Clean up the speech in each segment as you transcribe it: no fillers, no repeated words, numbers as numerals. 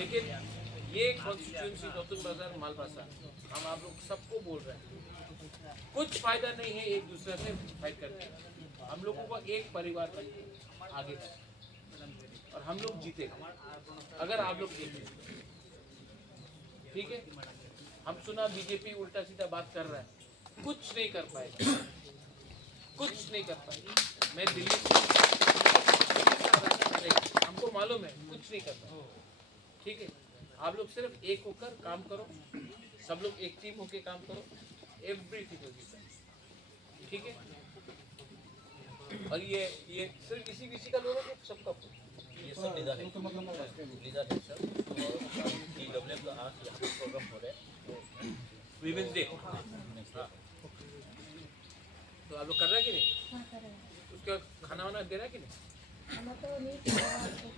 लेकिन ये कॉन्स्टिट्यूंसी नौतन बाजार मालबासा हम आप लोग सबको बोल रहे हैं, कुछ फायदा नहीं है एक दूसरे से फाइट करके। हम लोगों को एक परिवार बन आगे है और हम लोग जीतेगा अगर आप लोग जीते। ठीक है, हम सुना बीजेपी उल्टा सीधा बात कर रहा है, कुछ नहीं कर पाएगा, कुछ नहीं कर पाएगा। मैं दिल्ली से हमको मालूम है कुछ नहीं कर पाएगा। ठीक है, आप लोग सिर्फ एक होकर काम करो, सब लोग एक टीम होकर काम करो, एवरीथिंग होगी। ठीक है, और ये सिर्फ किसी का लोग है, सबका ये सब लीडर है सर। और डब्ल्यूएम का आज यहाँ पे प्रोग्राम हो रहा है वीमेंस डे। तो आप लोग कर रहे हैं कि नहीं? हाँ, कर रहे हैं। उसका खाना वाना दे रहा है कि नहीं? हमें तो नहीं किया,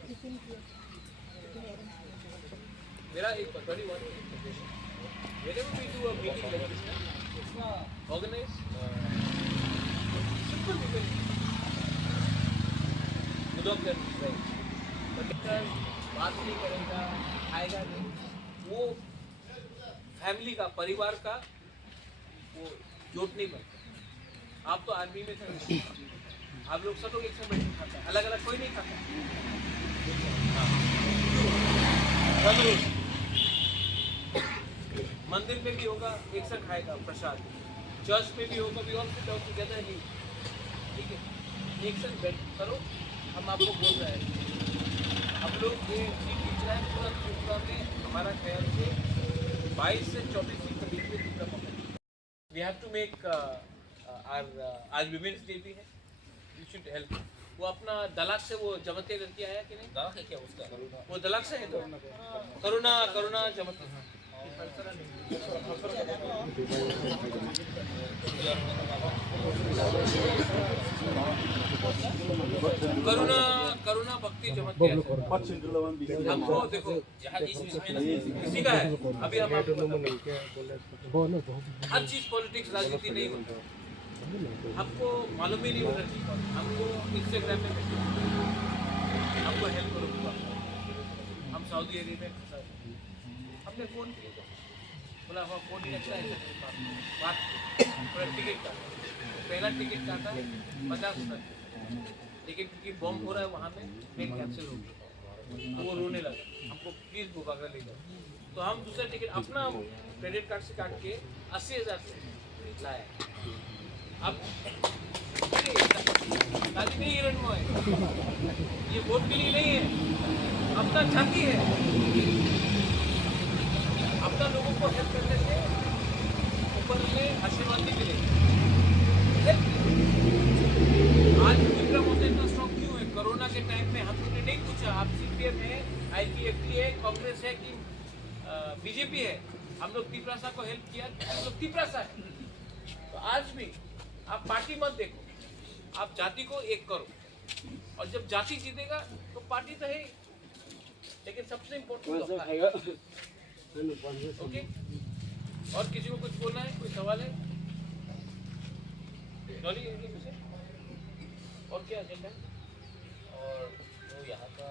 टिफिन किया। मेरा एक बड़ी बात whenever we do a meeting like this, organize simple meeting without their right. But बात नहीं करेगा, आएगा नहीं, वो फैमिली का, परिवार का वो जोट नहीं बनता। आप तो आर्मी में थे, आप लोग सब लोग एक साथ बैठ के खाते हैं, अलग अलग कोई नहीं खाता। मंदिर में भी होगा एक साथ खाएगा प्रसाद, चर्च में भी होगा, भी ऑल सिट डाउन टुगेदर ही। ठीक है, एक साथ बैठ करो। हम आपको बोल रहे हैं, हम लोग ये सीट जीत रहे हैं पूरा त्रिपुरा में। हमारा ख्याल से 22 से 24 सीट के बीच में त्रिपुरा में वी हैव टू मेक आज विमेंस डे भी है, यू शुड हेल्प। वो अपना दलाक से वो जमते करके आया कि नहीं? दलाल है क्या उसका? वो दलाक से है तो करुणा जमते। करुणा भक्ति जमते हमको देखो किसी का है। अभी हम आपको हर चीज पॉलिटिक्स राजनीति नहीं होती, हमको मालूम ही नहीं होता। हमको इंस्टाग्राम में हमको हेल्प करो, हम सऊदी अरेबिया में हमने फ़ोन किया, बोला हुआ फ़ोन नहीं लगता है, बात पूरा टिकट का पहला टिकट काटा 50 रुपये, लेकिन क्योंकि बॉम्ब हो रहा है वहाँ में ट्रेन कैंसिल हो गया, तो वो रोने लगा, हमको प्लीज़ बुखारा ले जाओ। तो हम दूसरा टिकट अपना क्रेडिट कार्ड से काट के 80,000 से लाया। अब शादी नहीं हिरण हुआ है, ये वोट के लिए नहीं है, अपना जाति है, अपना लोगों को हेल्प करने से ऊपर में आशीर्वाद भी मिलेगा। आज विक्रम होते इतना स्ट्रॉन्ग क्यों है? कोरोना के टाइम में हम लोगों ने नहीं पूछा आप सीपीएम है, आईपीएफटी है, कांग्रेस है कि बीजेपी है। हम लोग तिपरासा को हेल्प किया, हम लोग तिपरासा है। तो आज भी आप पार्टी मत देखो, आप जाति को एक करो, और जब जाति जीतेगा तो पार्टी तो है ही, लेकिन सबसे इम्पोर्टेंट ओके। और किसी को कुछ बोलना है, कोई सवाल है? डॉली और क्या एजेंडा है? और जो यहाँ का